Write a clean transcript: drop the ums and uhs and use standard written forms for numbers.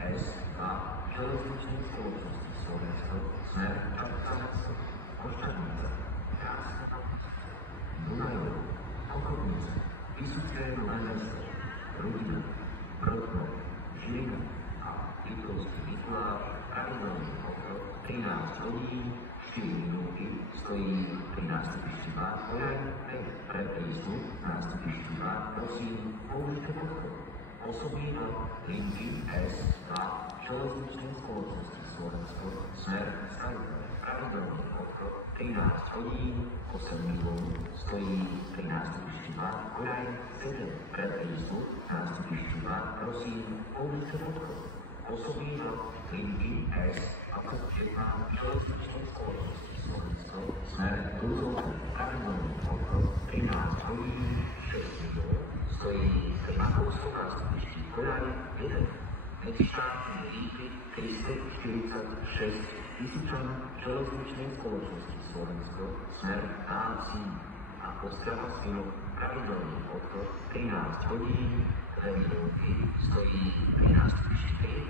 S2 železničnej spoločnosti Slovensko, smer Čapca, Oščadnica, Krásna, Dunajov, Ochodnica, Vysoké Nové Mesto, Rudina, Brodno, Žilina a Liptovský Mikuláš, pravidelný okrok 13 hodín, 4 minúty, stojí pri nástupišti Václav, pre prístup nástupišti Václav, prosím, použite podchod. Osoby do linky S2 železničnej spoločnosti Slovensko, smer Stavka, pravidelný okrok 13 hodín, 8 minút, stojí pri nástupišti Václav, pre prístup nástupišti Václav, prosím, použite podchod. Osoby do linky S ako četná železničnej spoločnosti Slovensko, smer Dúzovka, pravidelný okrok 13 hodín, 6 minút, stojí pri Makovskom nástupišti Koľaj 1. Medzištátne linky 346 Vysočan železničnej spoločnosti Slovensko, smer Táci a Ostrava Svinok, pravidelný okrok 13 hodín, 2 minúty, stojí pri nástupišti 3.